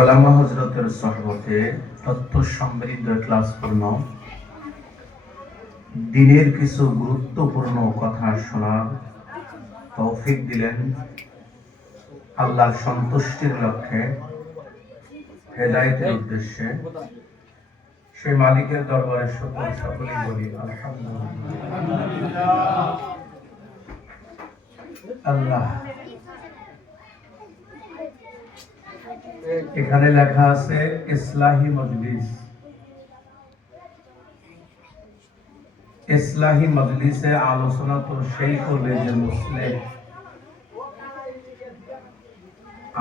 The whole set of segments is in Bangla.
ওলামা হযরতের সহবতে তথ্য সমৃদ্ধ ক্লাসপূর্ণ দিনের কিছু গুরুত্বপূর্ণ কথা শোনার তৌফিক দিলেন আল্লাহর সন্তুষ্টির লক্ষ্যে, হেদায়েতের উদ্দেশ্যে। সেই মালিকের দরবারে সকলেই বলি আলহামদুলিল্লাহ। আল্লাহ, এখানে লেখা আছে ইসলাহি মজলিস। ইসলাহি মজলিসে আলোচনা তো সেই করবে যে মুসলিম।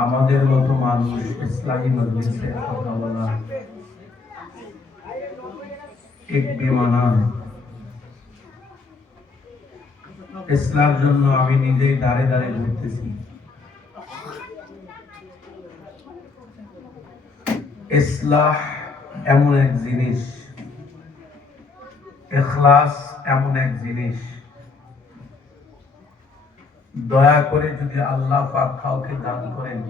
আমাদের মতো মানুষ ইসলাহি মজলিসে কথা বলা এক বেমানা। ইসলামের জন্য আমি নিজেই দাঁড়ে দাঁড়ে ঘুরতেছি। ইসলাহ এমন এক জিনিস, ইখলাস এমন এক জিনিস, দয়া করে যদি আল্লাহ পাক কাউকে দান করেন,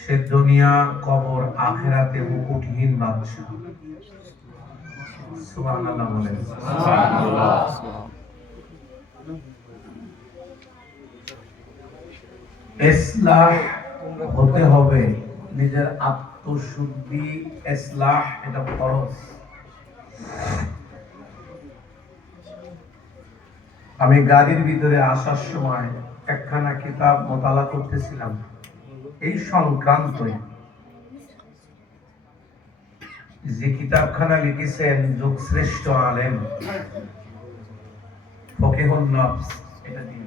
সে দুনিয়া কবর আখিরাতে মুকুটহীন বাদশা। সুবহানাল্লাহ বলেন। সুবহানাল্লাহ। ইসলাহ হতে হবে নিজের আত্মশুদ্ধি। ইসলাহ এটা ফরজ। আমি গাড়ির ভিতরে আসার সময় একখানা কিতাব মোতালা করতেছিলাম এই সংক্রান্তই। যে কিতাবখানা লিখেছেন যুগশ্রেষ্ঠ আলেম ফকিহুন নফস, এটা দিন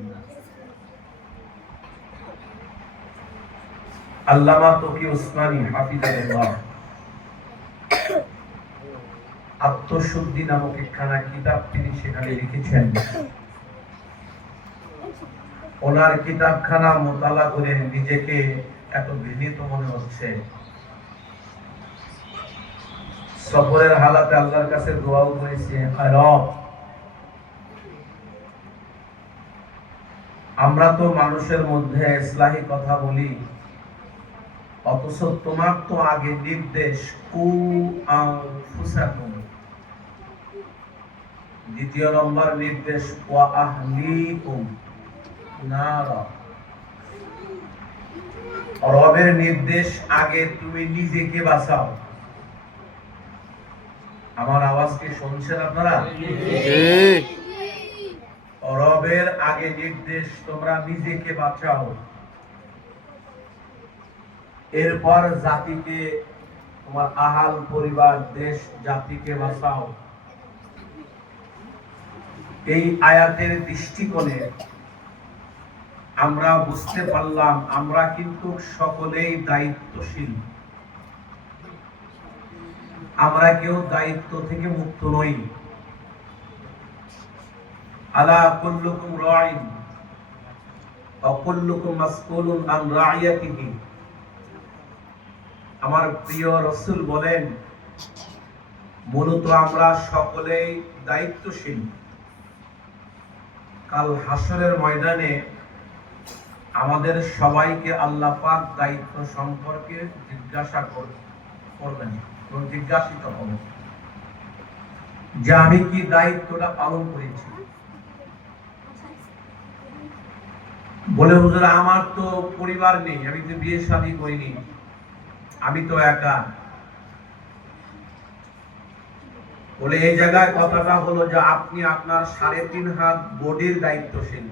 আল্লামা তকি উসমানী হাফিজাহুল্লাহ আত্মশুদ্ধি নামক একখানা কিতাব তিনি সেখানে লিখেছেন। ওনার কিতাবখানা মোতালা করে নিজেকে এত ঘৃণিত মনে হচ্ছে। সফরের হালাতে আল্লাহর কাছে দোয়াও করেছে, রব, আমরা তো মানুষের মধ্যে ইসলাহি কথা বলি, অথচ তোমার তো আগে নির্দেশ কু আনফুসাকুম, দ্বিতীয় নম্বর নির্দেশ ওয়া আহলিকুম নারা। রবের নির্দেশ আগে তুমি নিজেকে বাঁচাও। আমার আওয়াজ কি শুনছেন আপনারা? রবের আগে নির্দেশ তোমরা নিজেকে বাঁচাও, এরপর জাতিকে, তোমার আহাল পরিবার, দেশ জাতিকে বাঁচাও। এই আয়াতের দৃষ্টিকোণে আমরা বুঝতে পারলাম আমরা কিন্তু সকলেই দায়িত্বশীল। আমরা কেউ দায়িত্ব থেকে মুক্ত নই। আলা কুল্লুকুম রাইন ওয়া কুল্লুকুম মাসউলুন আন রাইয়াতিহি। আমার প্রিয় রাসূল বলেন, মূলত আমরা সকলেই দায়িত্বশীল। কাল হাসরের ময়দানে আমাদের সবাইকে আল্লাহ পাক দায়িত্ব সম্পর্কে জিজ্ঞাসা করবেন, জিজ্ঞাসিত হব যে আমি কি দায়িত্বটা পালন করেছি। বলে, হুজুর আমার তো পরিবার নেই, আমি তো বিয়ে শাদী করিনি, আমি তো একা। বলে, এই জায়গায় কথাটা হলো যে আপনি আপনার 3.5 হাত বডির দায়িত্বশীল।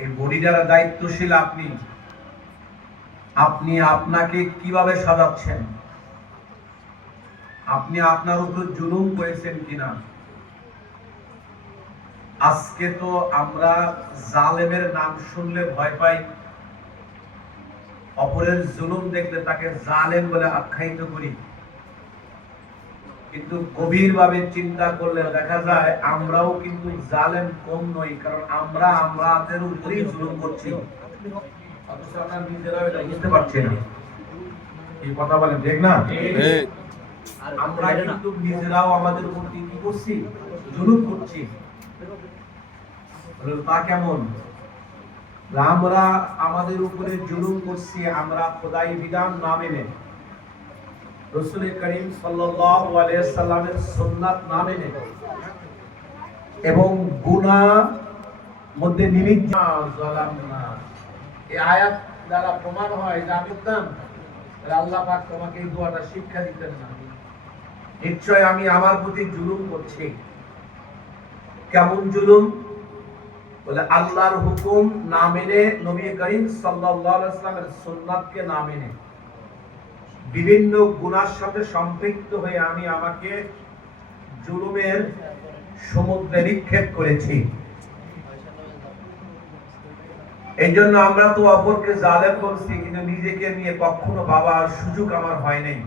এই বডিটার দায়িত্বশীল আপনি। আপনি আপনাকে কিভাবে সাজাচ্ছেন, আপনি আপনার উপর জুলুম করেছেন কিনা। আজকে তো আমরা জালেমের নাম শুনলে ভয় পাই, অপরের জুলুম দেখলে তাকে জালেম বলে আখ্যায়িত করি। কিন্তু গভীরভাবে চিন্তা করলে দেখা যায় আমরাও কিন্তু জালেম কম নই, কারণ আমরা আমাদের উপরেই জুলুম করছি, অথচ আমরা নিজেরাও এটা বুঝতে পারছি না। এই কথা বলেন ঠিক না? আমরা কিন্তু নিজেরাও আমাদের উপর কি করছি, জুলুম করছি। তা কেমন? আমরা আমাদের উপরে জুলুম করছি, আমরা খোদাই বিধান না মেনে, রাসূল করিম সাল্লাল্লাহু আলাইহি সাল্লামের সুন্নাত না মেনে এবং গুনাহ মধ্যে নিমজ্জিত জালামনা, এই আয়াত দ্বারা প্রমাণ হয় যে আমি জানতাম আল্লাহ পাক তোমাকে এই দোয়াটা শিক্ষা দিতেন না। নিশ্চয় আমি আমার প্রতি জুলুম করছি। কেমন জুলুম? বলে আল্লাহর হুকুম না মেনে, নবী করিম সাল্লাল্লাহু আলাইহি ওয়াসাল্লামের সুন্নাতকে না মেনে বিভিন্ন গুনার সাথে সম্পৃক্ত হয়ে আমি আমাকে জুলুমের সমুদ্রে নিক্ষেপ করেছি। এই জন্য আমরা তো অপরকে জালেম বলছি, কিন্তু নিজেকে নিয়ে কখনো ভাবার সুযোগ আমার হয় নাই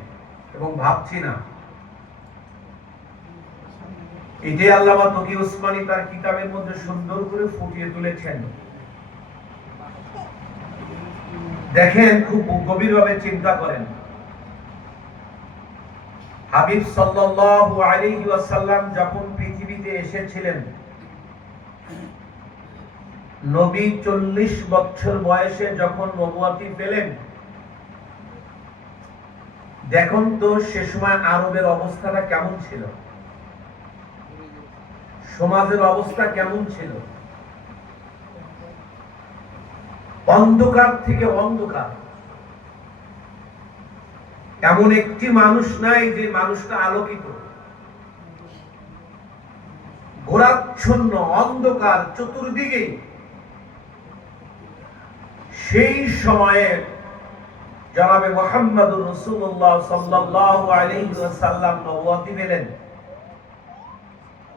এবং ভাবছি না। এটাই আল্লামা তকি উসমানী তার কিতাবের মধ্যে সুন্দর করে ফুটিয়ে তুলেছেন। দেখেন, খুব গভীরভাবে চিন্তা করেন। হাবিব সাল্লাল্লাহু আলাইহি ওয়াসাল্লাম যখন পৃথিবীতে এসেছিলেন, নবী 40 বছর বয়সে যখন নবুয়তি পেলেন, দেখুন তো সে সময় আরবের অবস্থাটা কেমন ছিল, সমাজের অবস্থা কেমন ছিল। অন্ধকার থেকে অন্ধকার, এমন একটি মানুষ নাই যে মানুষটা আলোকিত। ঘোরাচ্ছন্ন অন্ধকার চতুর্দিকে। সেই সময়ে জনাবে মুহাম্মদুর রাসূলুল্লাহ সাল্লাল্লাহু আলাইহি ওয়াসাল্লাম নবুয়তি পেলেন।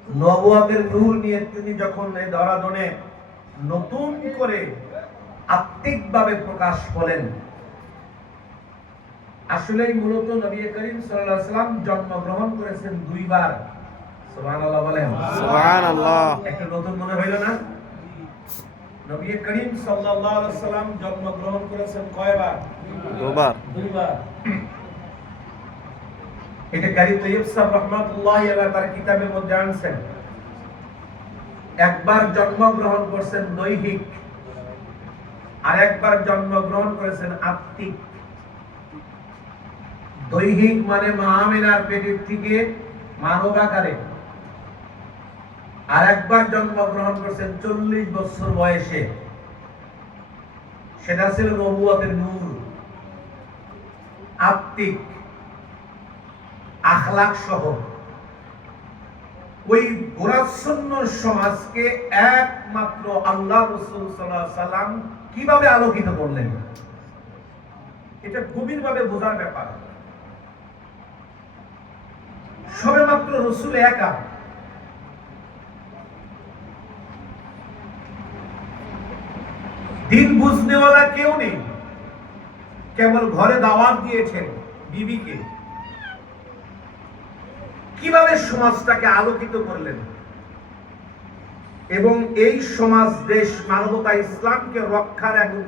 নবুয়তের নূর নিয়ে তিনি যখন এই ধরাধনে নতুন করে আত্মিকভাবে প্রকাশ হলেন, আসলেই মূলত নবী করিম সাল্লাল্লাহু আলাইহি ওয়াসাল্লাম জন্মগ্রহণ করেছেন দুইবার। সুবহানাল্লাহ বলেন। সুবহানাল্লাহ। একটা নতুন মনে হইল না? নবী করিম সাল্লাল্লাহু আলাইহি ওয়াসাল্লাম জন্মগ্রহণ করেছেন কয়বার? দুইবার। এটা কারি তৈয়ব সাহেব রাহমাতুল্লাহি আলাইহি তার কিতাবের মধ্যে আনছেন। একবার জন্মগ্রহণ করেছেন দৈহিক, আর একবার জন্মগ্রহণ করেছেন আত্মিক। দৈহিক মানে মা আমিনার পেটের থেকে মানব আকারে, আর একবার জন্মগ্রহণ করেছেন 40 বছর বয়সে, সেটা ছিল নবুয়তের নূর, আত্মিক, আখলাক সহ। ওই গোরাচ্ছন্ন সমাজকে একমাত্র আল্লাহ রাসূল সাল্লাল্লাহু আলাইহি ওয়াসাল্লাম কিভাবে আলোকিত করলেন, এটা গভীরভাবে বোঝার ব্যাপার। সবেমাত্র রাসূল একা, দিন বুঝনেওয়ালা কেউ নেই। কেবল ঘরে দাওয়াত দিয়েছেন বিবিকে। কিভাবে সমাজটাকে আলোকিত করলেন এবং এই সমাজ, দেশ, মানবতা, ইসলামকে রক্ষার এবং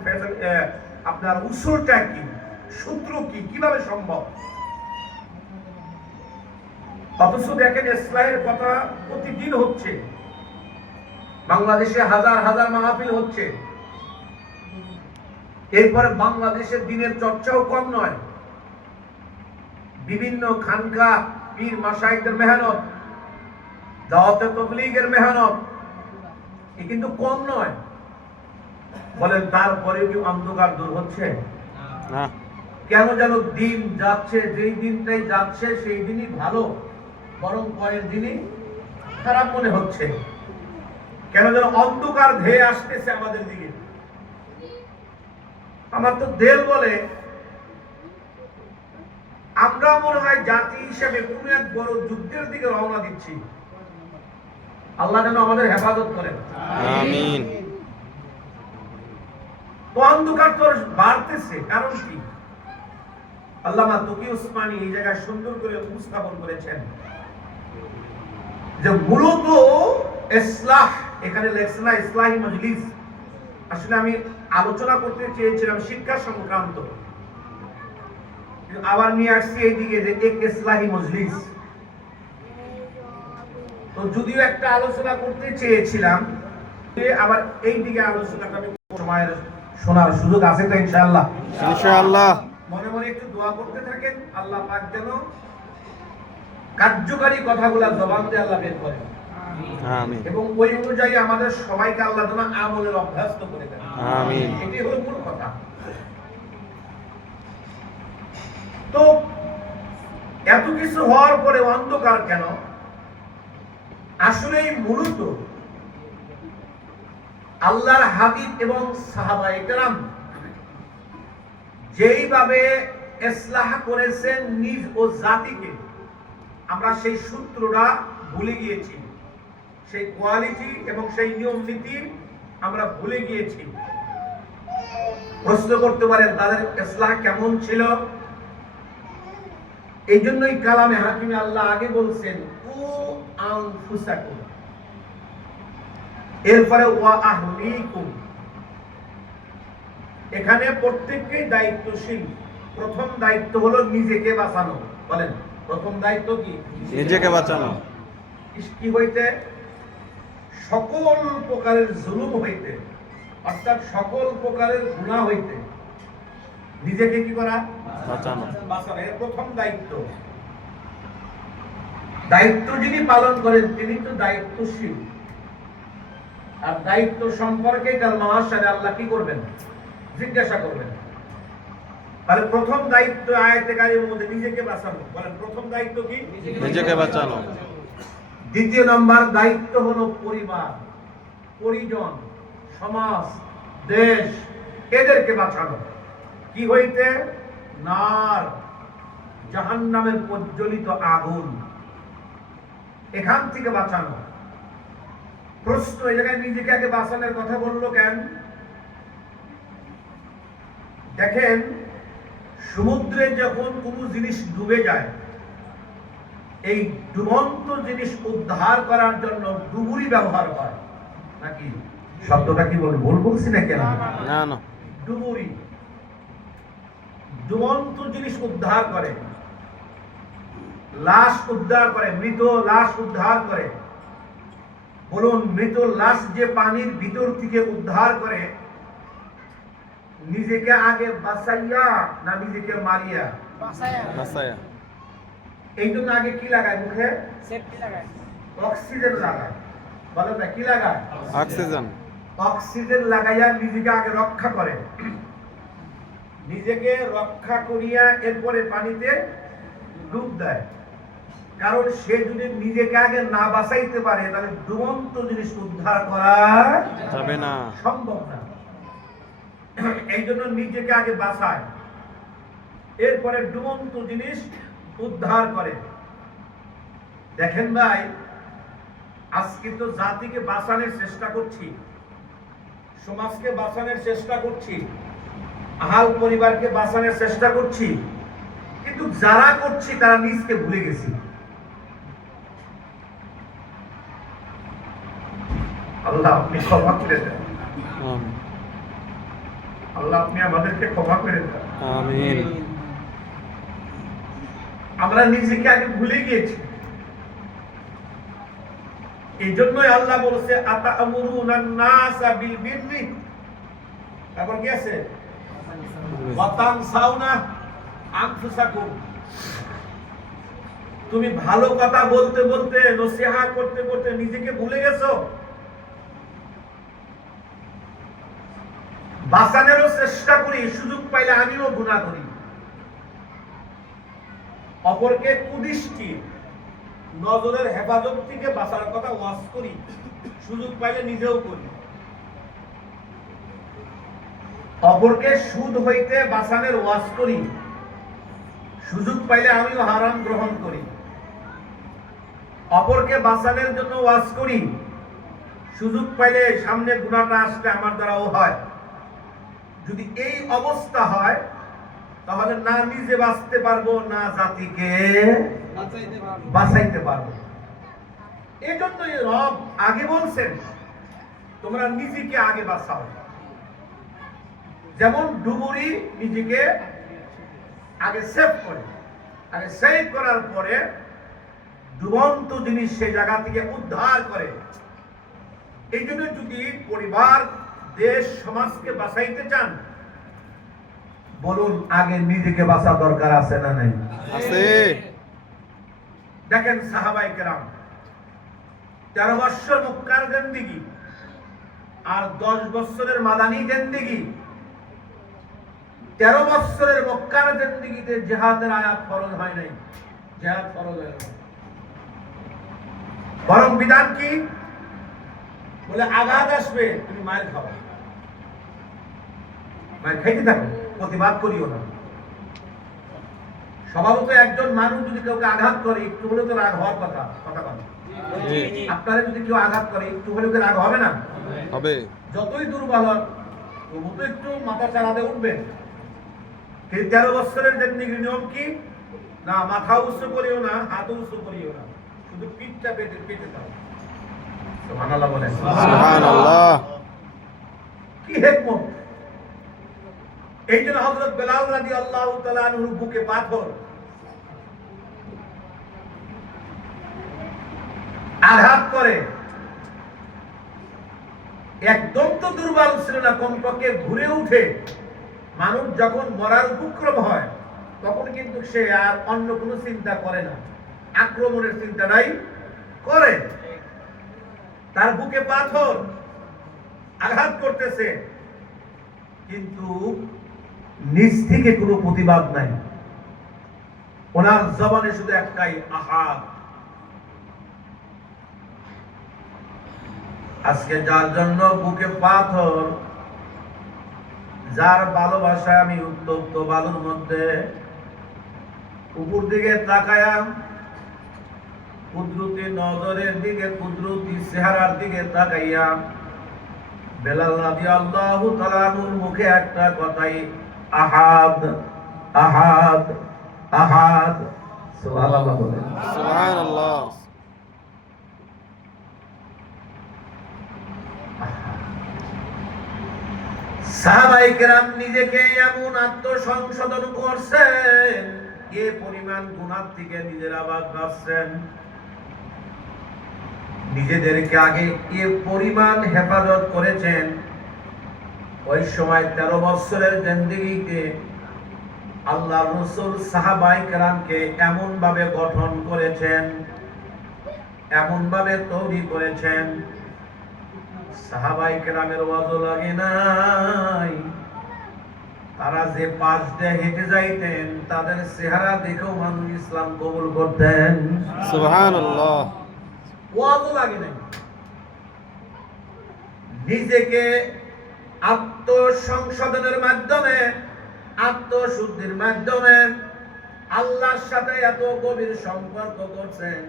আপনার উসুলটা কি, সূত্র কি, কিভাবে সম্ভব? অথচ দেখেন, ইসলামের কথা প্রতিদিন হচ্ছে, বাংলাদেশে হাজার হাজার মাহফিল হচ্ছে। এরপরে বাংলাদেশের দিনের চর্চাও কম নয়। বিভিন্ন খানকা পীর মাশায়েখদের মেহনত, দাওয়াতে তাবলীগের মেহনত, এ কিন্তু কম নয়। বলেন, তারপরেও কি অন্ধকার দূর হচ্ছে? না। কেন যেন দিন যাচ্ছে, যেই দিনটাই যাচ্ছে সেই দিনই ভালো, বরং পরের দিনই খারাপ মনে হচ্ছে। কেন যেন অন্ধকার ধেয়ে আসতেছে আমাদের দিকে। আমার তো দেল বলে, আমরা মনে হয় জাতি হিসেবে কোন এক বড় যুদ্ধের দিকে রওনা দিচ্ছি। আল্লাহ যেন আমাদের হেফাজত করেন, আমিন। অন্ধকার তো বাড়তেছে, কারণ কি? আল্লামা তকি উসমানী এই জায়গায় সুন্দর করে উপস্থাপন করেছেন যে মূলত ইসলাহ, এখানে লেখছে না ইসলাহি মজলিস। আসলে আমি আলোচনা করতে চেয়েছিলাম শিক্ষা সংক্রান্ত, আবার নিয়ে আসছি এইদিকে যে এক ইসলাহি মজলিস। তো যদিও একটা আলোচনা করতে চেয়েছিলাম, আবার এইদিকে আলোচনাটা সময়ের শোনার সুযোগ আছে তো ইনশাআল্লাহ? ইনশাআল্লাহ। মনে মনে একটু দোয়া করতে থাকেন, আল্লাহ পাক যেন কার্যকারী কথাগুলো জবান দিয়ে আল্লাহ বের করেন। আমিন। এবং ওই অনুযায়ী আমাদের সবাইকে আল্লাহ যেন আমলের অভ্যস্ত করে দেন। আমিন। এটাই হলো মূল কথা। তো এত কিছু হওয়ার পরে অন্ধকার কেন? আসলেই মূলত আল্লাহর হাবিব এবং সাহাবায়ে কেরাম যেইভাবে ইসলাহ করেছেন নিজ ও জাতিকে, আমরা সেই সূত্রটা ভুলে গিয়েছি, সেই কোয়ালিটি এবং সেই নিয়ম নীতি আমরা ভুলে গিয়েছি। প্রশ্ন করতে পারেন তাদের ইসলাহ কেমন ছিল? এই জন্যই কালামে হাকিমে আল্লাহ আগে বলছেন ও আনফুসাকুম, এরপরে ওয়া আহলিকুম। এখানে প্রত্যেককেই দায়িত্বশীল। প্রথম দায়িত্ব হলো নিজেকে বাঁচানো। বলেন প্রথম দায়িত্ব কি? নিজেকে বাঁচানো। কি হইতে? সকল প্রকারের জুলুম হইতে, অর্থাৎ সকল প্রকারের গুনাহ হইতে নিজেকে কি করা? বাঁচানো। বাঁচানো, এটা প্রথম দায়িত্ব। দায়িত্ব যিনি পালন করেন তিনি তো দায়িত্বশীল। আর দায়িত্ব সম্পর্কে কাল মাহশারে আল্লাহ কি করবেন? জিজ্ঞাসা করবেন। তাহলে প্রথম দায়িত্ব আয়াতে কারিমের মধ্যে নিজেকে বাঁচানো। বলেন প্রথম দায়িত্ব কি? নিজেকে বাঁচানো। দ্বিতীয় নাম্বার দায়িত্ব হলো পরিবার, পরিজন, সমাজ, দেশ, এদেরকে বাঁচানো। কি হইতে? নার, জাহান্নামের প্রজ্বলিত আগুন, এখান থেকে বাঁচানো। প্রশ্ন, এই জায়গায় নিজেকে আগে বাঁচানোর কথা বললো কেন? দেখেন, সমুদ্রে যখন কোনো জিনিস ডুবে যায়, এই ডুবন্ত জিনিস উদ্ধার করার জন্য ডুবুরি ব্যবহার হয় নাকি? শব্দটা কি ভুল বলছি না কেন? না না, ডুবুরি ডুবন্ত জিনিস উদ্ধার করে, লাশ উদ্ধার করে, মৃত লাশ উদ্ধার করে। বলুন, মৃত লাশ যে পানির ভিতর থেকে উদ্ধার করে, নিজেকে আগে বাঁচাইয়া না নিজেকে মারিয়া? বাঁচায়া। এই জন্য আগে কি লাগায়? মুখে অক্সিজেন লাগায়। বলেন না, কি লাগায়? অক্সিজেন। অক্সিজেন লাগাইয়া নিজেকে আগে রক্ষা করে। নিজেকে রক্ষা করিয়া এরপরে পানিতে ডুব দেয়। কারণ সে যদি নিজেকে আগে না বাঁচাইতে পারে তাহলে ডুবন্ত জিনিস উদ্ধার করা যাবে না, সম্ভব না। এই জন্য নিজেকে আগে বাঁচায়, এরপরে ডুবন্ত জিনিস উদ্ধার করে। দেখেন ভাই, আজকে তো জাতিকে বাঁচানোর চেষ্টা করছি, সমাজকে বাঁচানোর চেষ্টা করছি, আহাল পরিবারকে বাঁচানোর চেষ্টা করছি, কিন্তু যারা করছি তারা নিজকে ভুলে গেছি। আল্লাহ আপনি ক্ষমা করে দেন। আল্লাহ আপনি আমাদেরকে ক্ষমা করে দেন। আমিন। আমরা নিজেকে আগে ভুলে গিয়েছি। এই জন্যই আল্লাহ বলছে আতা'মুরুনান নাসা বিল বিররি, তারপর কি আছে? ওয়া তানসাউনা আনফুসাকুম। তুমি ভালো কথা বলতে বলতে, নসিহত করতে করতে নিজেকে ভুলে গেছো। বাঁচানোর চেষ্টা করি, সুযোগ পাইলে আমিও গুনাহ করি। অপরকে কুদৃষ্টি, নজরের হেফাজত থেকে বাঁচার কথা ওয়াজ করি, সুযোগ পাইলে নিজেও করি। অপরকে সুদ হইতে বাঁচানোর ওয়াজ করি, সুযোগ পাইলে আমিও হারাম গ্রহণ করি। অপরকে বাঁচানোর জন্য ওয়াজ করি, সুযোগ পাইলে সামনে গুনাহটা আসলে আমার দ্বারাও হয়। যদি এই অবস্থা হয় তাহলে না নিজে বাঁচতে পারবো, না জাতিকে বাঁচাইতে পারবো। এই জন্যই রব আগে বলছেন তোমরা নিজেকে আগে বাঁচাও। যেমন ডুবুরি নিজেকে আগে সেভ করে, আগে সেভ করার পরে ডুবন্ত জিনিস সেই জায়গা থেকে উদ্ধার করে। এই জন্য যদি পরিবার দেশ সমাজকে বাঁচাইতে চান, বলুন আগে নিজেকে বাঁচা দরকার আছে না নাই? আছে। দেখেন সাহাবায়ে কেরাম 13 বছর মক্কার জিন্দেগি আর 10 বছরের মাদানী জিন্দেগি। 13 বছরের মক্কার জিন্দেগিতে জিহাদের আয়াত ফরজ হয় নাই, জিহাদ ফরজ হয় নাই। বরং বিধান কি? বলে আঘাত আসবে, তুমি মায়ের খাও, মায়ের খাইতে থাকো, প্রতিবাদ করিও না। স্বভাবত একজন মানুষ যদি কাউকে আঘাত করে একটু হলেও তো রাগ হওয়ার কথা, কথা বলে। আপনারা যদি কেউ আঘাত করে একটু হলেও কি রাগ হবে না? হবে। যতই দুর্বল হন তবু তো একটু মাথা চালাতে উঠবেন। কিন্তু 13 বছরের জিন্দেগির নিয়ম কি? না মাথা উঁচু করিও না, হাত উঁচু করিও না, শুধু পিঠটা পেটে পেটে দাও। সুবহানাল্লাহ বলেন। সুবহানাল্লাহ। কি হিকমত! এই জন্য হযরত বেলাল রাদিয়াল্লাহু তাআলা আনহুর বুকে পাথর আঘাত করে। একদম তো দুর্বল ছিল না, কমপক্ষে ঘুরে উঠে মানুষ যখন মরার উপক্রম হয় তখন কিন্তু সে আর অন্য কোনো চিন্তা করে না, আক্রমণের চিন্তাটাই করে। তার বুকে পাথর আঘাত করতেছে, কিন্তু নিজ থেকে কোনো প্রতিবাদ নাই। ওনার জবানে শুধু একটাই আহাদ। আজকে যার জন্য বুকে পাথর, যার ভালোবাসায় আমি উত্তপ্ত বালুর মধ্যে উপর দিকে তাকায়া কুদরতি নজরের দিকে, কুদরতি চেহারার দিকে তাকাইয়া বেলাল রাদিয়াল্লাহু তাআলা আনহুর মুখে একটা কথাই আহাদ, আহাদ, আহাদ। সুবহানাল্লাহ বলেন। সুবহানাল্লাহ। সাহাবায়ে কেরাম নিজেকে এমন আত্মসংশোধন করছেন, এ পরিমাণ গুনাহ থেকে নিজেরা বাঁচছেন, নিজেদেরকে আগে এ পরিমাণ হেফাজত করেছেন। ওই সময় 13 বছরের জিন্দেগিতে আল্লাহর রাসূল সাহাবায়ে কেরামকে এমন ভাবে গঠন করেছেন, এমন ভাবে তৈরি করেছেন, সাহাবায়ে কেরামের ওয়াজও লাগে নাই। তারা যে পাশ দিয়ে হেঁটে যাইতেন তাদের চেহারা দেখেও মানুষ ইসলাম কবুল করতেন। সুবহানাল্লাহ। ওয়াজও লাগে নাই। নিজেকে আত্মসংশোধনের মাধ্যমে, আত্মশুদ্ধির মাধ্যমে আল্লাহর সাথে এত গভীর সম্পর্ক করছেন,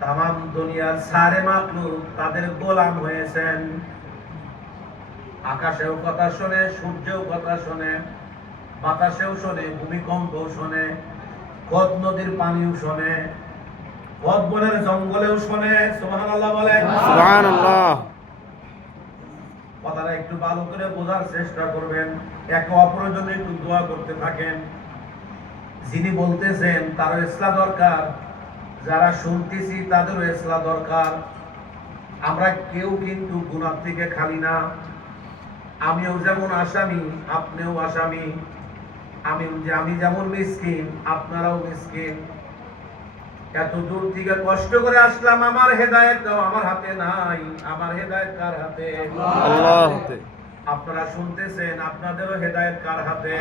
তামাম দুনিয়ার সারে মাখলুক তাদের গোলাম হয়েছেন। আকাশেও কথা শোনে, সূর্যেও কথা শোনে, বাতাসেও শোনে, ভূমিকম্পও শোনে, পদ নদীর পানিও শোনে, পদ বনের জঙ্গলেও শোনে। সুবহানাল্লাহ বলেন। সুবহানাল্লাহ। কথাটা একটু ভালো করে বোঝার চেষ্টা করবেন, একে অপরের জন্য একটু দোয়া করতে থাকেন। যিনি বলতেছেন তারও ইসলাম দরকার, যারা শুনতেছি তাদেরও ইসলাম দরকার। আমরা কেউ কিন্তু গুনাহ থেকে খালি না। আমিও যেমন আসামি, আপনিও আসামি। আমি যেমন মিসকিন, আপনারাও মিসকিন। এত দূর থেকে কষ্ট করে আসলাম, আমার হেদায়েত দাও আমার হাতে নাই। আমার হেদায়েত কার হাতে? আল্লাহর হাতে। আপনারা শুনতেছেন, আপনাদেরও হেদায়েত কার হাতে?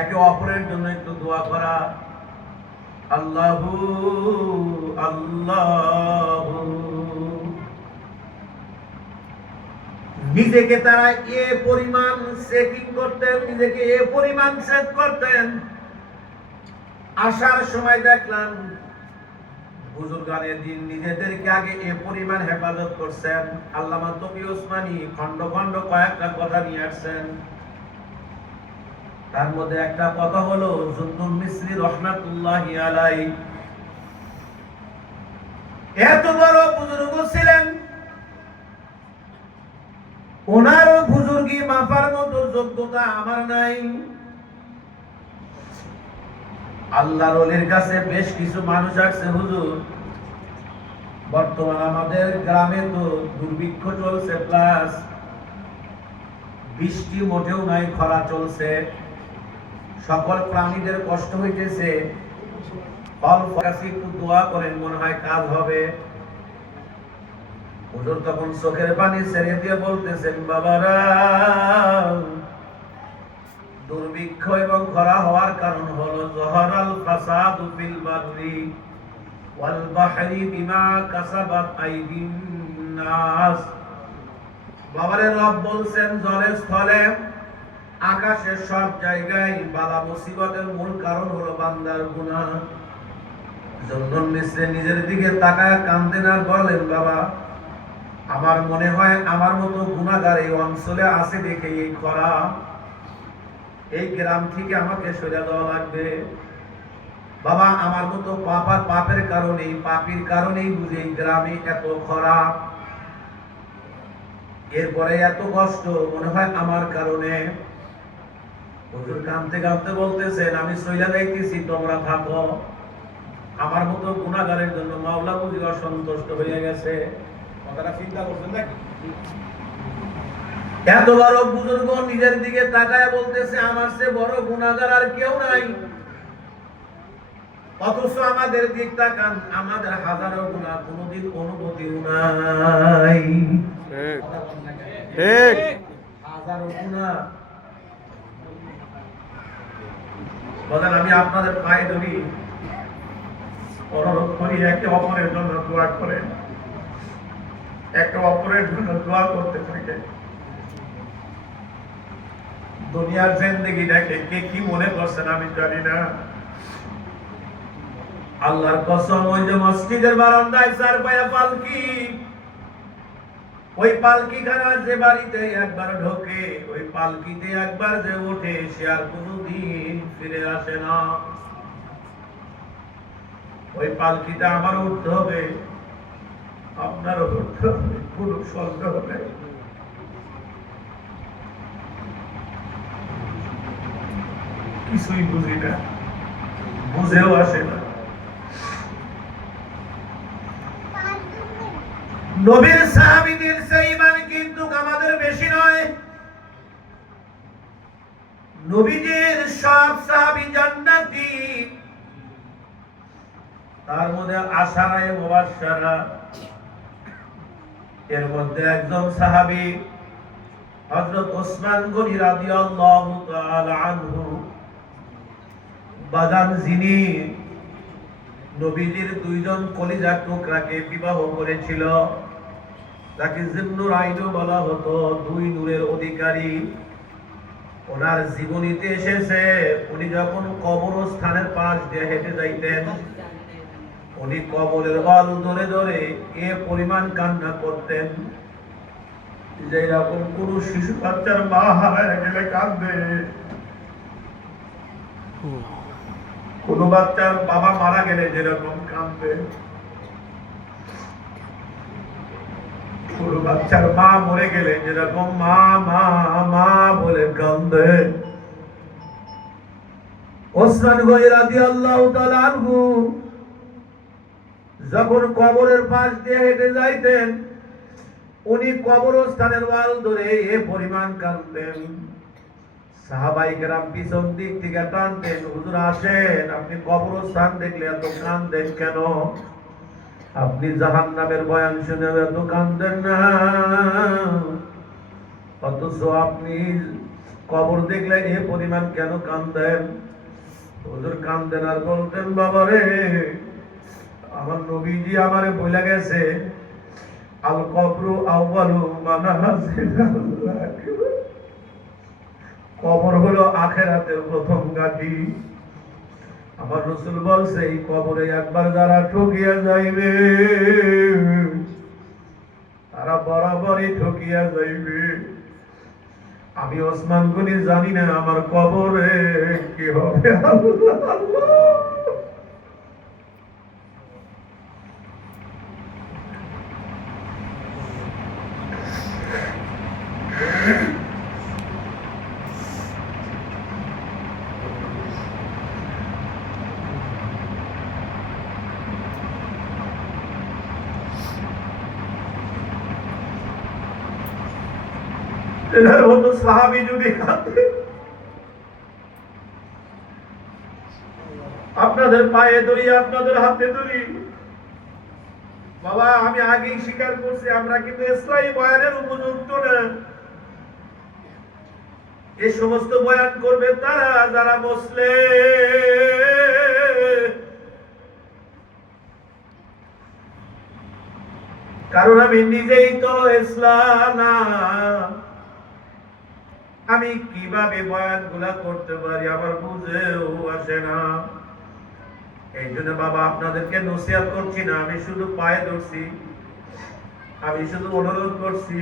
একে অপরের জন্য একটু দোয়া করা। আল্লাহু আল্লাহু। নিজেকে তারা এ পরিমাণ চেকিং করতেন, নিজেকে এ পরিমাণ চেক করতেন। আসার সময় দেখলাম বুজুর্গানের দিন নিজেদেরকে আগে এ পরিমাণ হেফাজত করছেন। আল্লামা তকি ওসমানী খন্ড খন্ড কয়েকটা কথা নিয়ে আসছেন। তার মধ্যে একটা কথা হলো জুন্নুন মিসরি রাহমাতুল্লাহি আলাইহি এত বড় বুজুর্গ ছিলেন, ওনার বুজুর্গি মাপার মতো যোগ্যতা আমার নাই। আল্লাহর ওলির কাছে বেশ কিছু মানুষ আসছে, হুজুর বর্তমান আমাদের গ্রামে তো দুর্ভিক্ষ চলছে, প্লাস বৃষ্টি মোটেও নাই, খরা চলছে, সকল প্রাণীদের কষ্ট হইতেছে। অল্প কাছে একটু দোয়া করেন, মনে হয় কাজ হবে। হুজুর তখন চোখের পানি ছেড়ে দিয়ে বলতেছেন, বাবারা, দুর্ভিক্ষ এবং খরা হওয়ার কারণ হলো জহরাল ফাসাদু ফিল বাররি ওয়াল বাহরি বিমা কাসাবাত আইদিন নাস। বাবারে, রব বলছেন জলে স্থলে আকাশের সব জায়গায় বালা মুসিবতের মূল কারণ হলো বান্দার গুনাহ। জন্নুন মিসরে নিজের দিকে তাকায় কাঁদেন আর বলেন, বাবা, আমার মনে হয় আমার মতো গুনাহগার এই অঞ্চলে আছে দেখে এই খরা, এই গ্রাম থেকে আমাকে সরে দেওয়া লাগবে। বাবা, আমার মতো পাপের কারণে, পাপীর কারণেই বুঝে এই গ্রামে এত খরা, এরপরে এত কষ্ট, মনে হয় আমার কারণে। হুজুর কাঁদতে কাঁদতে বলতেছেন, আমি সইলা যাইতেছি, তোমরা থাকো। আমার মতো গুনাহগারের জন্য মাওলা বুঝি অসন্তুষ্ট হয়ে গেছে। কথাটা চিন্তা করছেন নাকি? এত বড় বুজুর্গ নিজের দিকে তাকায় বলতেছে, আমার চেয়ে বড় গুনাহগার আর কেউ নাই। অথচ আমাদের দিক তাকান, আমাদের হাজারো গুনাহ, কোনোদিন অনুভূতিও নাই। ঠিক। হাজারো গুনাহ। বলেন, আমি আপনাদের পায়ে ধরি, অনুরোধ করি, একে অপরের জন্য দোয়া করেন, একে অপরের জন্য দোয়া করতে থাকে। দুনিয়ার জিন্দেগি দেখে কে কি মনে করছেন আমি জানি না। আল্লাহর কসম, ওই যে মসজিদের বারান্দায় চার পায়া পালকি, ওই পালকি খানা যে বাড়িতে একবার ঢোকে, ওই পালকিতে একবার যে ওঠে, সে আর কোনোদিন ফিরে আসে না। ওই পালকিটা আমারও উঠতে হবে, আপনারও উঠতে হবে, কোনো সন্দেহ নেই। কিছুই বুঝি না, বুঝেও আসে না। নবীর সাহাবীদের সেই ঈমান কিন্তু আমাদের বেশি নয়। নবীজির সব সাহাবী জান্নাতি, তার মধ্যে আশারায়ে মুবাশশারা, এর মধ্যে একজন সাহাবী হযরত ওসমান গনি রাদিয়াল্লাহু তাআলা আনহু, বাজান, যিনি নবীজির দুইজন কলিজার টুকরাকে বিবাহ করেছিল, তাকে জিন্নুর আইনও বলা হতো, দুই নূরের অধিকারী। ওনার জীবনীতে এসেছে, উনি যখন কবরস্থানের পাশ দিয়ে হেঁটে যাইতেন, উনি কবরের ওয়াল ধরে ধরে এ পরিমাণ কান্না করতেন, যে রকম কোন শিশু বাচ্চার মা হারায় গেলে কাঁদে, কোন বাচ্চার বাবা মারা গেলে যেরকম কাঁদে, কোন বাচ্চার মা মরে গেলে যেরকম মা মা মা বলে কাঁদে, ওসমান গনি রাদিয়াল্লাহু তাআলা আনহু যখন কবরের পাশ দিয়ে হেঁটে যাইতেন, উনি কবরস্থানের ওয়াল ধরে এ পরিমাণ কাঁদতেন। সাহাবায়ে কেরাম পিছন দিক থেকে টানতেন, হুজুর আসেন, আপনি কবরস্থান দেখলে এত কাঁদেন কেন? আপনি জাহান্নামের বয়ান শুনে এত কাঁদেন না, অথচ আপনি কবর দেখলে এ পরিমাণ কেন কাঁদেন? হুজুর কাঁদেন আর বলতেন, বাবারে, আমার নবীজি আমারে বলে গেছে, আল কবরু আউয়ালু মানাজিলিল্লাহ, কবর হলো আখিরাতের প্রথম ঘাঁটি। আমার রাসূল বলছে, এই কবরে একবার যারা ঠকিয়া যাইবে, তারা বরাবরই ঠকিয়া যাইবে। আমি ওসমান গনি জানি না আমার কবরে কি হবে। আল্লাহ, সাহাবী যদি কাঁদে, আপনাদের পায়ে ধরি, আপনাদের হাতে ধরি। বাবা, আমি আগেই স্বীকার করছি আমরা কিন্তু ইসলামী বয়ানের উপযুক্ত না। এই সমস্ত বয়ান করবে তারা যারা মুসলিম। কারণ আমি নিজেই তো ইসলাম না, আমি কিভাবে বয়ান গুলা করতে পারি আমার বুঝেও আসে না। এই জন্য বাবা আপনাদেরকে নসিহত করছি না, আমি শুধু পায়ে ধরছি, আমি শুধু অনুরোধ করছি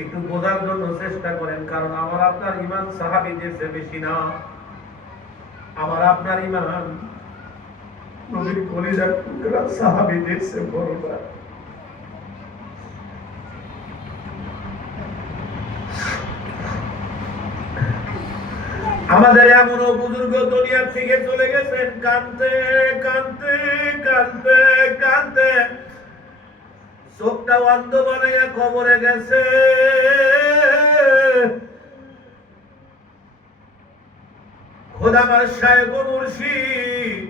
একটু বোঝার জন্য চেষ্টা করেন। কারণ আমার আপনার ইমান সাহাবীদের চেয়ে বেশি না, আমার আপনার ইমান নবীর কলিজার টুকরা সাহাবীদের চেয়ে বড় না। আমাদের এমনও বুজুর্গ দুনিয়া থেকে চলে গেছেন কাঁদতে কাঁদতে কাঁদতে কাঁদতে চোখটা অন্ধ বানাইয়া কবরে গেছে। খোদা আমার শায়েখ ও মুর্শিদ,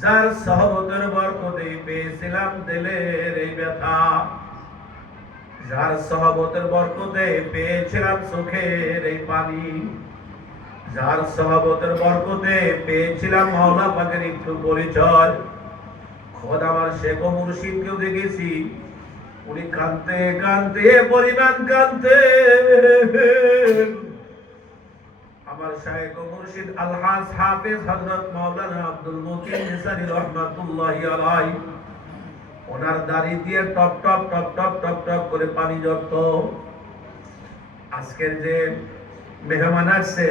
যার সহবতের বরকতে পেয়েছিলাম দিলের এই ব্যথা, যার সহবতের বরকতে পেয়েছিলাম চোখের এই পানি, যার সহবতের বরকতে পেয়েছিলাম মাওলা পাকের একটু পরিচয়। খোদা আমার শেখ ও মুর্শিদকেও দেখেছি, উনি কাঁদতে কাঁদতে পরিমাণ কাঁদতে। আমার শায়েখ ও মুর্শিদ আলহাজ হাফেজ হযরত মাওলানা আব্দুল মতিন নিসারী রাহমাতুল্লাহি আলাইহি, ওনার দাড়ি দিয়ে top top top top top top করে পানি ঝরতো। আজকের যে মেহমান আসছে,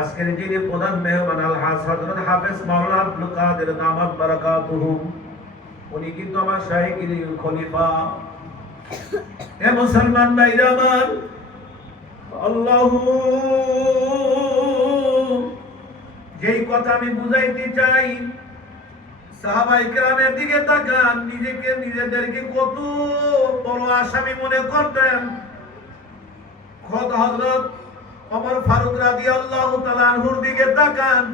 আজকের যিনি প্রধান মেহমান আলহাজ হযরত হাফেজ মাওলানা আব্দুল কাদের দামাত বারাকাতুহু, উনি কিন্তু আমার শায়েখের খলিফা। এ মুসলমান ভাইরা আমার, আল্লাহু যেই কথা আমি বুঝাইতে চাই, সাহাবায়ে কেরামের দিকে তাকান, নিজেদেরকে কত বড় আসামি মনে করতেন। খোদ হযরত ওমর ফারুক রাদিয়াল্লাহু তাআলা আনহুর দিকে তাকান,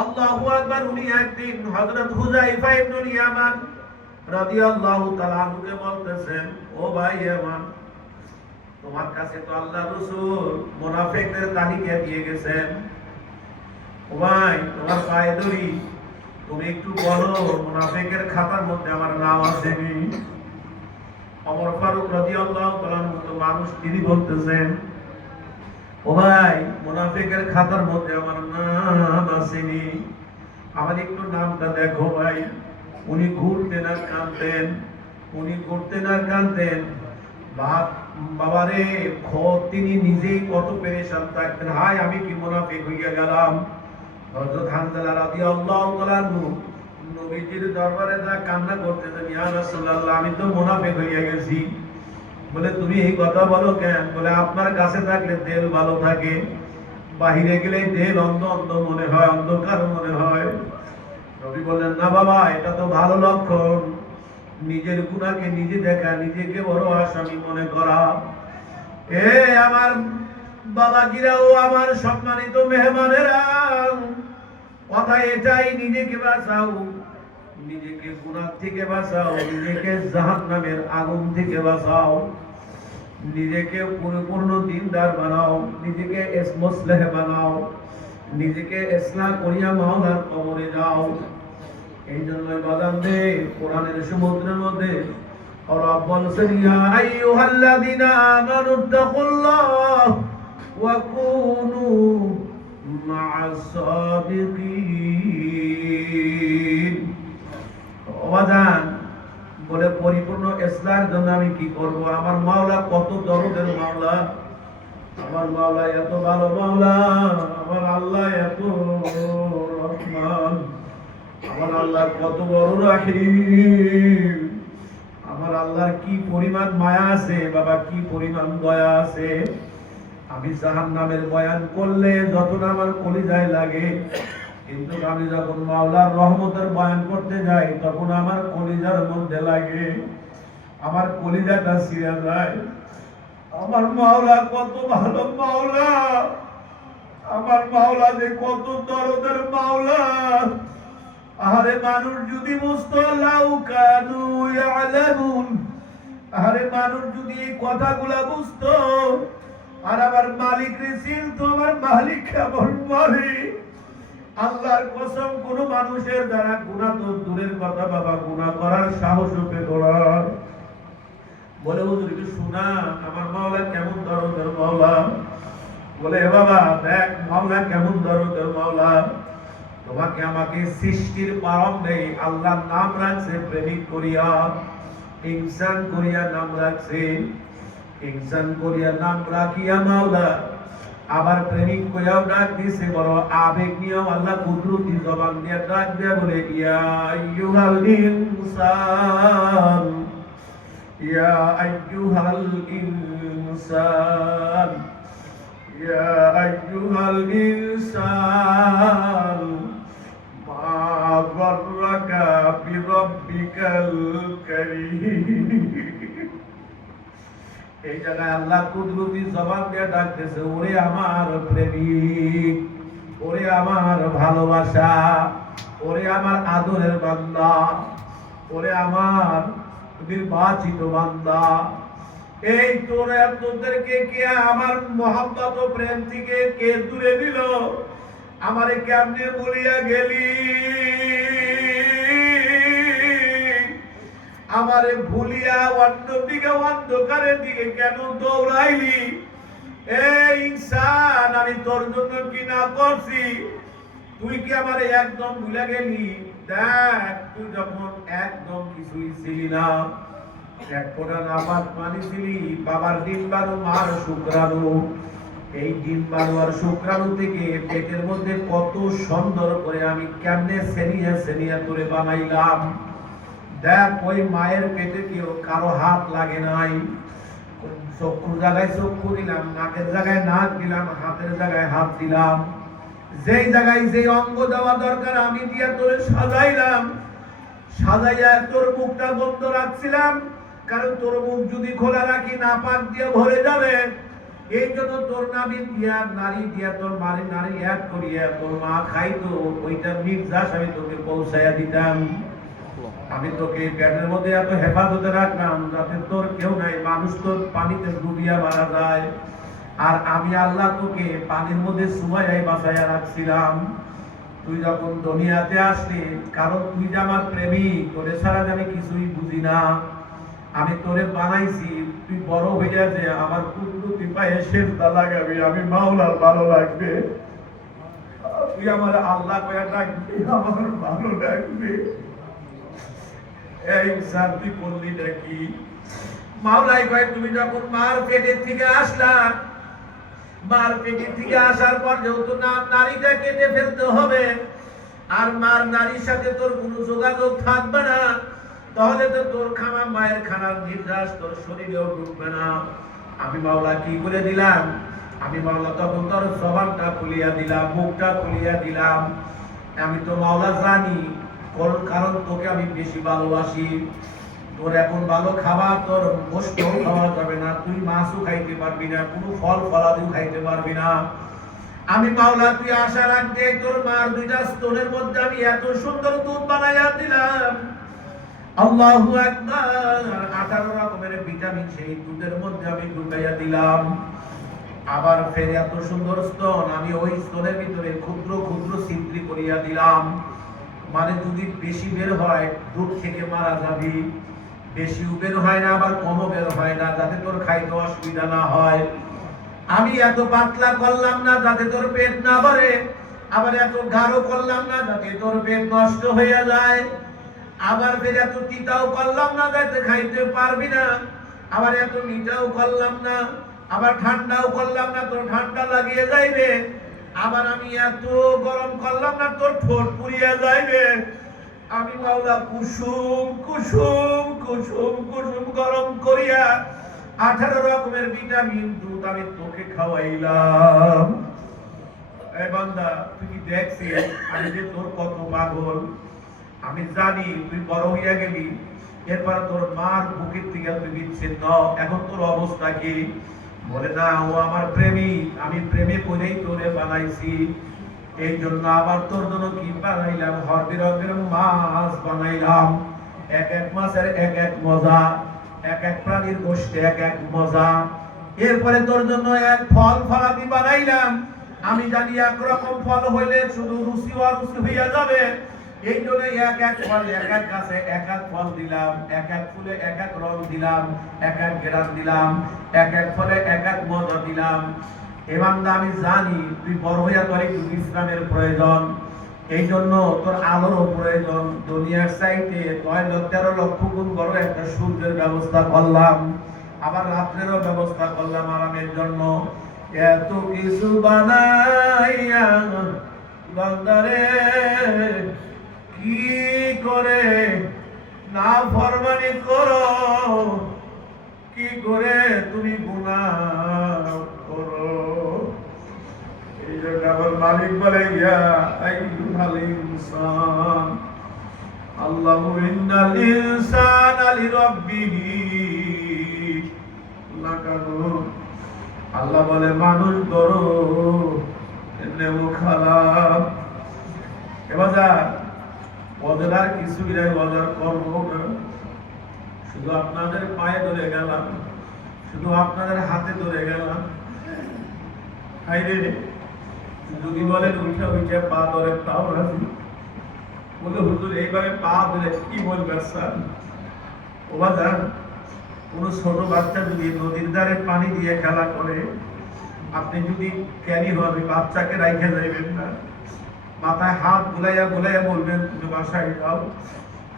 আল্লাহু আকবার। উনি একদিন হযরত হুযায়ফা ইবনুল ইয়ামান রাদিয়াল্লাহু তাআলা আনহুকে বলতেছেন, ও ভাই ইয়ামান, তোমার কাছে তো আল্লাহর রাসূল মুনাফিকদের তালিকা দিয়ে গেছেন। ও ভাই, তোমার পায়ে ধরি, তুমি একটু বলো মুনাফিকের খাতার মধ্যে আমার নাম আছে নি? ওমর ফারুক রাদিয়াল্লাহু তাআলা আনহু তো মানুষ, তিনি বলতেছেন, ও ভাই, মুনাফিকের খাতার মধ্যে আমার নাম আসেনি, আমার একটু নামটা দেখো ভাই। উনি ঘুরতেন আর কাঁদতেন, উনি ঘুরতেন আর কাঁদতেন। বাবারে, তিনি নিজেই কত পেরেশান থাকতেন, হাই আমি কি মুনাফিক হইয়া গেলাম। হযরত হানজালা রাদিয়াল্লাহু তাআলা আনহু নবীজির দরবারে যা কান্না করতেছেন, ইয়া রাসূলুল্লাহ, আমি তো মুনাফিক হইয়া গেছি। বলে, তুমি এই কথা বলো কেন? বলে, আপনার কাছে থাকলে তেল ভালো থাকে, বাহিরে গেলে তেল অন্ধ অন্ধ মনে হয়, অন্ধকার মনে হয়। নবী বললেন, না বাবা, এটা তো ভালো লক্ষণ। নিজের গুনাহকে নিজে দেখা, নিজেকে বড় আসামি মনে করা। এ আমার বাবাজিরা ও আমার সম্মানিত মেহমানেরা, কথা এটাই, নিজেকে বাঁচাও, নিজেকে গুনাহ থেকে বাঁচাও, নিজেকে জাহান্নামের আগুন থেকে বাঁচাও, নিজেকে পরিপূর্ণ দিনদার বানাও, নিজেকে মুসলিহ বানাও, নিজেকে ইসলাম করিয়া মাওলার কবরে যাও। এই জন্যই বাদামে কোরআনের সমুদ্রের মধ্যে রব বলছেন, ইয়া আইয়ুহাল্লাযীনা আমানুত্তাকুল্লাহ ওয়া কুনু মা'আস সাদিকিন। ওয়াদান বলে, পরিপূর্ণ ইসলামের জন্য আমি কি করব? আমার মাওলা কত দরদের মাওলা, আমার মাওলা এত ভালো মাওলা, আমার আল্লাহ এত রহমান, আমার আল্লাহ কত বড় রাহিম, আমার আল্লাহর কি পরিমাণ মায়া আছে বাবা, কি পরিমাণ দয়া আছে। আমি জাহান্নামের বয়ান করলে যতটা আমার কলিজায় লাগে, কিন্তু আমি যখন মাওলার রহমতের বয়ান করতে যাই, তখন আমার কলিজার মধ্যে লাগে, আমার কলিজাটা ছিঁড়ে যায়। আমার মাওলা কত ভালো মাওলা, আমার মাওলা যে কত দরদের মাওলা। আরে মানুষ যদি বুঝতো লাউ কানু ইয়ালামুন, আরে মানুষ যদি এই কথাগুলা বুঝতো আর আমার মালিক রে চিনতো, আমার মালিক কেমন মালিক। আল্লাহর কসম, কোন মানুষের দ্বারা গুনাহ তো দূরের কথা বাবা, গুনাহ করার সাহসও পেত না। বলে হুজুর কি শোনা আমার মাওলা কেমন দরদের মাওলা। বলে বাবা দেখ মাওলা কেমন দরদের মাওলা। তোমাকে আমাকে সৃষ্টির প্রারম্ভে আল্লাহর নাম রাখছে প্রেমিক করিয়া, ইনসান করিয়া নাম রাখছে। ইনসান করিয়া নাম রাখিয়া মাওলা আবার প্রেমিক করিয়াও ডাক দিছে, বড় আবেগ নিয়েও আল্লাহ কুদরতি জবান দিয়ে ডাক দিয়া বলে ইয়া আইয়ুহাল ইনসান, ইয়া আইয়ুহাল ইনসান, ইয়া আইয়ুহাল ইনসান মা গররাকা বিরব্বিকাল কারীম। এই জায়গায় আল্লাহ কুদরতি জবান দিয়ে ডাকতেছে, ওরে আমার প্রেমিক, ওরে আমার ভালোবাসা, ওরে আমার আদরের বান্দা, ওরে আমার নির্বাচিত বান্দা। এই তোদেরকে কে আমার মোহাম্মত ও প্রেম থেকে কে দূরে দিল? আমারে কেমনে বলিয়া গেলি, আমারে ভুলিয়া অন্যদিকে অন্ধকারের দিকে কেন দৌড়াইলি? এই ইনসান, আমি তোর জন্য কি না করছি? তুই কি আমারে একদম ভুলে গেলি? দেখ তুই যখন একদম কিছুই ছিলি না, এক ফোঁটা নাপাক পানি ছিলি, বাবার ডিম্বাণু মার শুক্রাণু, এই ডিম্বাণু আর শুক্রাণু থেকে পেটের মধ্যে কত সুন্দর করে আমি কেমনে সেনিয়া সেনিয়া করে বানাইলাম। দেখ ওই মায়ের পেটে কেউ কারো হাত লাগে নাই, চক্ষুর জায়গায় চক্ষু দিলাম, নাকের জায়গায় নাক দিলাম, হাতের জায়গায় হাত দিলাম, যেই জায়গায় যে অঙ্গ দেওয়া দরকার আমি দিয়া তোরে সাজাইলাম। সাজাইয়া তোর মুখটা বন্ধ রাখছিলাম, কারণ তোর মুখ যদি খোলা রাখি নাপাক দিয়ে ভরে যাবে। এই জন্য তোর নামি দিয়া নারী দিয়া তোর মারি নারী এক করিয়া তোর মা খাইতো, ওইটা নির্যাস আমি তোকে পৌঁছাইয়া দিতাম। আমি তোকে পেটের মধ্যে এত হেফাজতে রাখলাম যাতে তোর কেউ নাই, মানুষ তো পানিতে ডুবিয়া মারা যায়, আর আমি আল্লাহ তোকে পানির মধ্যে সুমাইয়াই বাঁচাইয়া রাখছিলাম। তুই যখন দুনিয়াতে আসলি, কারণ তুই যে আমার প্রেমিক, তোরে ছাড়া আমি কিছুই বুঝি না। আমি তোরে বানাইছি, তুই বড় হইয়া যে আমার কুদরতি পায়ে সেজদা লাগাবি, আমি মাওলার ভালো লাগবে। তুই আমার আল্লাহ কইয়া ডাকবি, আমার ভালো লাগবে। এই ইনসান তুই করলি নাকি? মাওলাই কয় তুমি যখন মার পেটের থেকে আসলা, মার পেটের থেকে আসার পর যেহেতু নারীটা কেটে ফেলতে হবে, আর মার নারীর সাথে তোর কোনো যোগাযোগ থাকবে না, তাহলে তো তোর খানা মায়ের খানার নির্যাস তোর শরীরেও ঢুকবে না। আমি মাওলা কি করে দিলাম? আমি মাওলা তখন তোর জবানটা খুলিয়া দিলাম, মুখটা খুলিয়া দিলাম। আমি তো মাওলা জানি, কারণ তোকে আমি বেশি ভালোবাসি। তোর এখন ভালো খাবার, তোর গোশত খাওয়া যাবে না, তুই মাছও খাইতে পারবি না, কোনো ফল ফলাদিও খাইতে পারবি না। আমি মাওলা তুই আশা রাখতে তোর মার দুইটা স্তনের মধ্যে আমি এত সুন্দর দুধ বানাইয়া দিলাম। আল্লাহু আকবার। 18 রকমের ভিটামিন সেই দুধের মধ্যে আমি ঢুকাইয়া দিলাম। আবার ফের এত সুন্দর স্তন আমি ওই স্তনের ভিতরে ক্ষুদ্র ক্ষুদ্র ছিদ্রি করিয়া দিলাম। মানে যদি বেশি বের হয় দুধ থেকে মারা যাবি, বেশিও বের হয় না আবার কমও বের হয় না, যাতে তোর খাইতে অসুবিধা না হয়। আমি এত পাতলা করলাম না যাতে তোর পেট না ভরে, আবার এত গাঢ় করলাম না যাতে তোর পেট নষ্ট হয়ে যায়, আবার ফের এত তিতাও করলাম না যাতে খাইতে পারবি না, আবার এত মিঠাও করলাম না, আবার ঠান্ডাও করলাম না তোর ঠান্ডা লাগিয়ে যাইবে, আবার আমি এত গরম করলাম না তোর ঠোঁট পুড়িয়া যাইবে। আমি মাওলা কুসুম কুসুম কুসুম কুসুম গরম করিয়া 18 রকমের ভিটামিন দুধ আমি তোকে খাওয়াইলাম। এই বান্দা তুই কি দেখছিস আমি যে তোর কত পাগল? আমি জানি তুই বড় হইয়া গেলি, এরপর তোর মার বুকের থেকে তুই বিচ্ছিন্ন, এখন তোর অবস্থা কি? বলে না, ও আমার প্রেমিক, আমি প্রেমে পড়েই তোরে বানাইছি, এই জন্য আবার তোর জন্য কি বানাইলাম, হরবি রঙের মাছ বানাইলাম। এক এক মাছের এক এক মজা, এক এক প্রাণীর গোষ্ঠে এক এক মজা। এরপরে তোর জন্য এক ফল ফলাদি বানাইলাম, আমি জানি একরকম ফল হইলে শুধু রুচি অরুচি হইয়া যাবে, এই জন্য এক এক ফল এক এক গাছে এক এক ফল দিলাম, এক এক ফুলে এক এক রং দিলাম, এক এক ঘেরান দিলাম, এক এক ফলে এক এক মজা দিলাম। এবান্দা আমি জানি তুই বড় হইয়া তোর একটু বিশ্রামের প্রয়োজন, এই জন্য তোর আলোরও প্রয়োজন। দুনিয়ার চাইতে 9-13 লক্ষ গুণ বড় একটা সূর্যের ব্যবস্থা করলাম, আবার রাত্রেরও ব্যবস্থা করলাম আরামের জন্য। এত কিছু বানাইয়া বান্দারে কি করে না ফরমানি করো, কি করে তুমি গুনাহ করো। এই জন্য আমার মালিক বলে, ইয়া আইয়ুহাল ইনসান আল্লাহু ইন্নাল ইনসানা লিরাব্বিহি লাকানুন। আল্লাহ বলে মানুষ ধরো এমনি খারাপ। এবার বদলার কিছু নাই, বদলার করব না, শুধু আপনাদের পায়ে ধরে গেলাম, শুধু আপনাদের হাতে ধরে গেলাম। হাইরে যদি বলেন উঠে উঠে পা ধরে, তাও রাজি। বলে হুজুর এইভাবে পা ধরে কি বলবেন স্যার? ও বাজার কোন ছোট বাচ্চা যদি নদীর ধারে পানি দিয়ে খেলা করে, আপনি যদি জ্ঞানী হন বাচ্চাকে রাইখে যাইবেন না, মাথায় হাত বুলাইয়া বুলাইয়া বলবেন তুমি বাসায় যাও,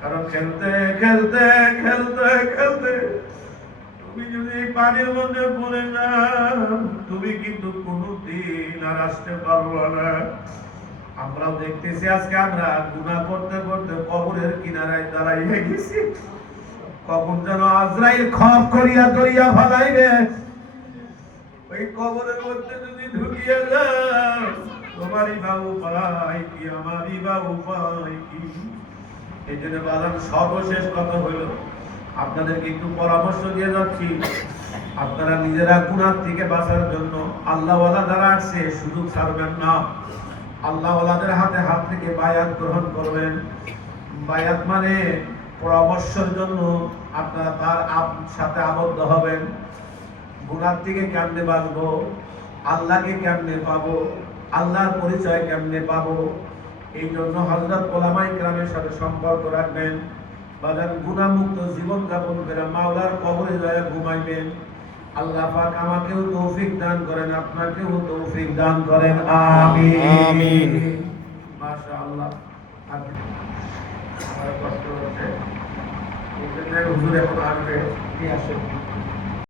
কারণ খেলতে খেলতে খেলতে খেলতে তুমি যদি পানির মধ্যে পড়ে যাও, তুমি কিন্তু কোনোদিন আর আসতে পারবে না। আমরাও দেখতেছি আজকে আমরা গুনাহ করতে করতে কবরের কিনারায় দাঁড়াইয়া গেছি, কখন যেন আজরাইল খপ করিয়া ধরিয়া ফেলাইবে। ওই কবরের মধ্যে যদি ঢুকিয়ে যাও, তোমারই বা উপায় কি, আমারই বা উপায় কি। এই জন্য বাদাম সর্বশেষ কথা হইল, আপনাদেরকে একটু পরামর্শ দিয়ে যাচ্ছি, আপনারা নিজেরা গুনাহ থেকে বাঁচার জন্য আল্লাহওয়ালা যারা আসছে সুযোগ ছাড়বেন না। আল্লাহওয়ালাদের হাতে হাত থেকে বায়াত গ্রহণ করবেন। বায়াত মানে পরামর্শের জন্য আপনারা তার সাথে আবদ্ধ হবেন। গুনাহ থেকে কেমনে বাঁচবো, আল্লাহকে কেমনে পাবো, আল্লাহর পরিচয় কেমনে পাবো, এই জন্য হযরত ওলামায়ে কেরামের সাথে সম্পর্ক রাখবেন। বাজান গুনাহমুক্ত জীবন যাপন করে মাওলার কবরে যায় ঘুমাইবেন। আল্লাহ পাক আমাকেও তৌফিক দান করেন, আপনাকেও তৌফিক দান করেন, আমিন আমিন। মাশাআল্লাহ। আমার কষ্ট হচ্ছে, এই জন্য হুজুর এখন আসবে, নিয়ে আসেন,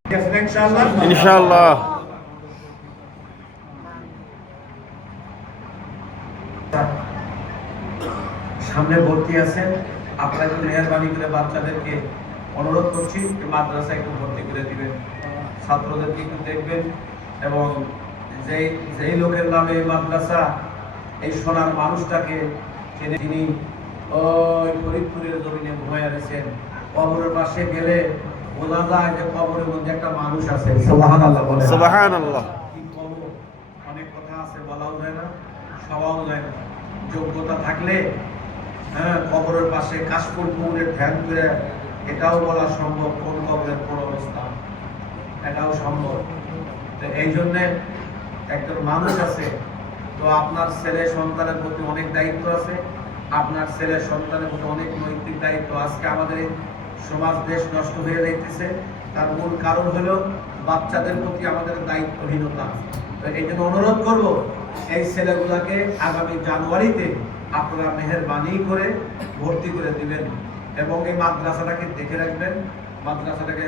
ঠিক আছে ইনশাআল্লাহ। ইনশাআল্লাহ। সামনে ভর্তি আছেন, আপনারা একটু মেহরবানি করে বাচ্চাদেরকে অনুরোধ করছি মাদ্রাসায় একটু ভর্তি করে দিবেন, ছাত্রদেরকে একটু দেখবেন। এবং যেই লোকের নামে এই মাদ্রাসা, এই সোনার মানুষটাকে যিনি ওই ফরিদপুরের জমিনে ঘুমাইয়া রয়েছেন, কবরের পাশে গেলে বোঝা যায় যে কবরের মধ্যে একটা মানুষ আছে। সুবহানাল্লাহ বলেন। সুবহানাল্লাহ। কি বলবো, অনেক কথা আছে, বলাও যায় না, সবাও যায় না। যোগ্যতা থাকলে কবরের পাশে কাশফুল পুকুরের ধ্যান করে এটাও বলা সম্ভব কোন কবরের কোন অবস্থা, এটাও সম্ভব। তো এই জন্যে একজন মানুষ আছে, তো আপনার ছেলে সন্তানের প্রতি অনেক দায়িত্ব আছে, আপনার ছেলে সন্তানের প্রতি অনেক নৈতিক দায়িত্ব। আজকে আমাদের এই সমাজ দেশ নষ্ট হয়ে যাইতেছে, তার মূল কারণ হলো বাচ্চাদের প্রতি আমাদের দায়িত্বহীনতা। তো এই জন্য অনুরোধ করব, এই ছেলেগুলাকে আগামী জানুয়ারিতে আপনারা মেহেরবানি করে ভর্তি করে দিবেন এবং এই মাদ্রাসাটাকে দেখে রাখবেন। মাদ্রাসাটাকে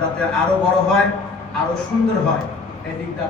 যাতে আরো বড় হয়, আরো সুন্দর হয়, এই দিকটা